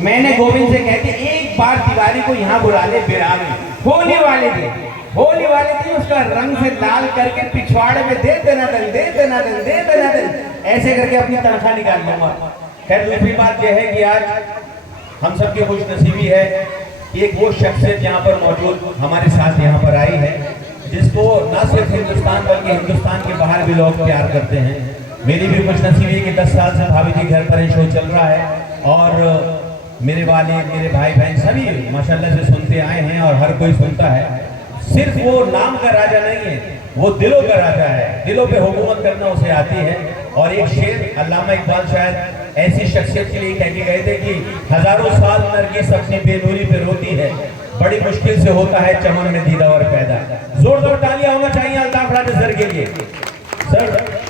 मैंने गोविंद से कहते एक बार तिवारी को यहाँ बुला ले बिरार में, होली वाले दिन उसका रंग से लाल करके पिछवाड़े में दे देना दे देना ऐसे करके अपनी तनख्वाह निकाल लूंगा। खैर दूसरी बात यह है कि आज हम सबकी खुशनसीबी है कि एक वो शख्सियत यहाँ पर मौजूद हमारे साथ यहाँ पर आई है जिसको न सिर्फ हिंदुस्तान बल्कि हिंदुस्तान के बाहर भी लोग प्यार करते हैं। मेरी भी खुशनसीबी है कि 10 साल से भाभी के घर पर ये शो चल रहा है और मेरे वाले मेरे भाई बहन सभी माशाल्लाह से सुनते आए हैं और हर कोई सुनता है। सिर्फ वो नाम का राजा नहीं है, वो दिलों का राजा है, दिलों पे हुकूमत करना उसे आती है। और एक शेर अल्लामा इकबाल शायद ऐसी शख्सियत के लिए कह के गए थे कि हजारों साल नरगिस अपनी बेनूरी पे रोती है, बड़ी मुश्किल से होता है चमन में दीदार पैदा। जोरदार तालियां होना चाहिए अल्ताफ राजा सर के लिए। सर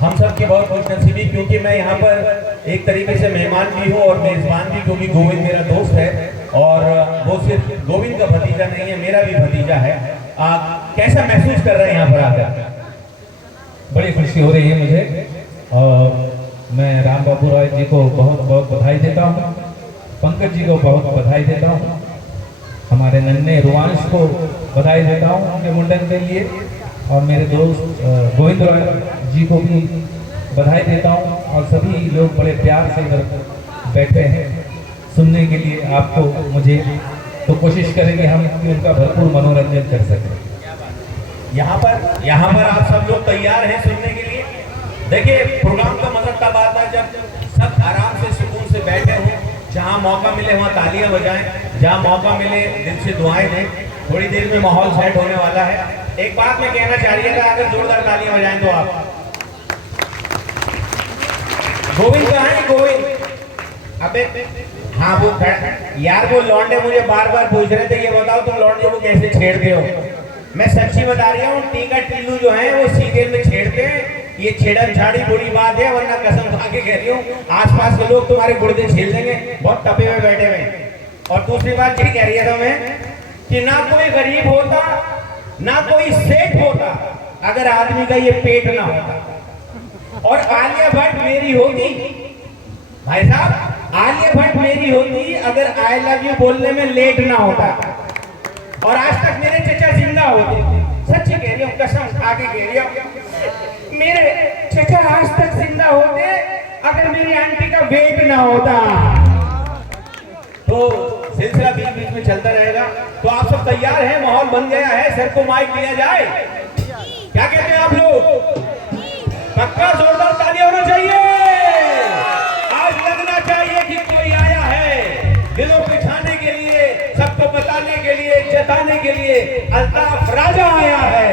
हम सब की बहुत खुशनसीबी, क्योंकि मैं यहाँ पर एक तरीके से मेहमान भी हूँ और मेजबान भी, क्योंकि गोविंद मेरा दोस्त है और वो सिर्फ गोविंद का भतीजा नहीं है, मेरा भी भतीजा है। कैसा महसूस कर रहे हैं यहाँ पर आकर? बड़ी खुशी हो रही है मुझे और मैं राम बाबू राय जी को बहुत बहुत बधाई देता हूँ, पंकज जी को बहुत बधाई देता हूँ, हमारे नन्हे रुआंश को बधाई देता हूँ उनके मुंडन के लिए, और मेरे दोस्त गोविंद राय जी को भी बधाई देता हूँ। और सभी लोग बड़े प्यार से इधर बैठे हैं सुनने के लिए आपको मुझे, तो कोशिश करेंगे हम कि उनका भरपूर मनोरंजन कर सकें। यहाँ पर आप सब लोग तैयार हैं सुनने के लिए? देखिए प्रोग्राम का मजा तब आता है जब सब आराम से सुकून से बैठे हों, जहाँ मौका मिले वहाँ तालियां बजाएं, जहाँ मौका मिले दिल से दुआएं दें। थोड़ी देर में माहौल सेट होने वाला है। एक बात मैं कहना चाह रही था, अगर जोरदार तालियां बजाएं तो आप। गोविंद कहाँ है गोविंद? अबे हाँ वो यार, वो लौंडे मुझे बार बार पूछ रहे थे, ये बताओ तुम लौंडे को कैसे छेड़ते हो? मैं सच्ची बता रही हूँ, टीका टिल्लू जो है वो सीरियल में छेड़ते हैं। ये छेड़न छाड़ी बुरी बात है, वरना कसम खा के कह रही हूँ आसपास के लोग तुम्हारे गुर्दे छील देंगे, बहुत तपे हुए बैठे हुए। और दूसरी बात ये कह रही है मैं कि ना कोई गरीब होता ना कोई सेठ होता अगर आदमी का ये पेट ना होता। और आलिया भट्ट मेरी होती भाई साहब, आलिया भट्ट मेरी होती अगर आई लव यू बोलने में लेट ना होता, और आज तक मेरे चचा जिंदा होते। सच्ची कह रही हूँ, कसम खा के कह रही हूँ, मेरे चचा आज तक जिंदा होते अगर मेरी आंटी का वेट ना होता। तो सिलसिला बीच बीच में चलता रहेगा। तो आप सब तैयार हैं? माहौल बन गया है, सर को माइक दिया जाए, क्या कहते हैं आप लोग? पक्का जोरदार तालियां होना चाहिए। आज लगना चाहिए कि कोई आया है दिलों पे छाने के लिए, सबको बताने के लिए, जताने के लिए अल्ताफ राजा आया है।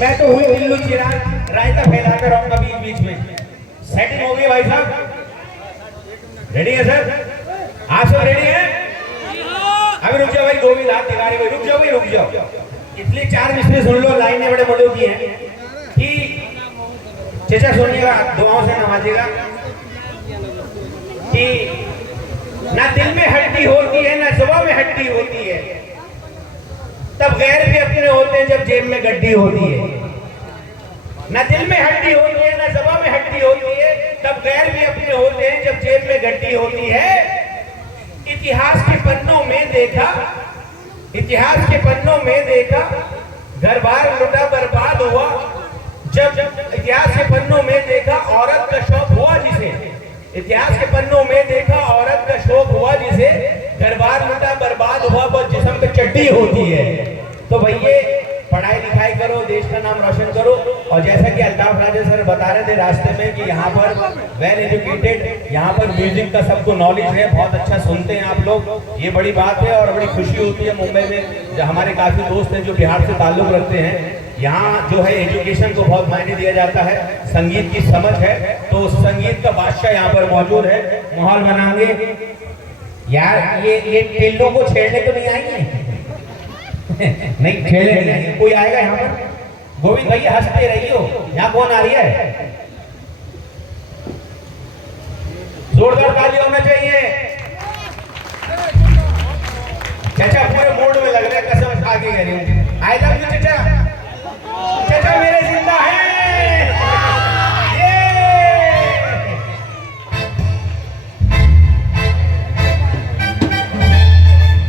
मैं तो हुई दिल्लू चिराग रायता फैलाकर रहूंगा बीच बीच में। सेटिंग हो गई भाई साहब? रेडी है सर? आप सब रेडी हैं? अभी रुक जाओ भाई, गोविंद हाथ तिवारी भाई रुक जाओ भाई, रुक जाओ। इसलिए 4 मिसरे सुन लो, लाइनें बड़े बड़े की हैं कि चचा सुनिएगा, दुआओं से नवाजिएगा कि ना दिल में हड्डी होती है ना जुबान में हड्डी होती है, तब गैर भी अपने होते हैं जब जेब में गड्डी होती है। ना दिल में हड्डी होती है ना जुबान में हड्डी होती है, तब गैर भी अपने होते हैं जब जेब में गड्डी होती है। इतिहास के पन्नों में देखा, इतिहास के पन्नों में देखा, घर बार लुटा बर्बाद हुआ जब इतिहास के पन्नों में देखा औरत का शौक हुआ जिसे, इतिहास के पन्नों में देखा औरत का शौक हुआ जिसे, घर बार लुटा बर्बाद हुआ बस जिस्म पे चड्डी होती है। तो भैया पढ़ाई लिखाई करो, देश का नाम रोशन करो। और जैसा कि अल्ताफ राजा सर बता रहे थे रास्ते में कि यहाँ पर वेल एजुकेटेड, यहाँ पर म्यूजिक का सबको नॉलेज है, बहुत अच्छा सुनते हैं आप लोग, ये बड़ी बात है। और बड़ी खुशी होती है मुंबई में जो हमारे काफी दोस्त हैं जो बिहार से ताल्लुक रखते हैं, यहाँ जो है एजुकेशन को बहुत मायने दिया जाता है, संगीत की समझ है, तो संगीत का बादशाह यहाँ पर मौजूद है। माहौल बनाएंगे यार, ये टिल्लों को छेड़ने तो नहीं आएंगे? नहीं छेड़ने नहीं, कोई आएगा यहाँ पर? गोविंद भैया हंसते रहियो, यहाँ कौन आ रही है? जोरदार ताली होना चाहिए। चाचा पूरे मूड में लग रहे, कसम खा के कह रही हूँ। आई लव यू चाचा।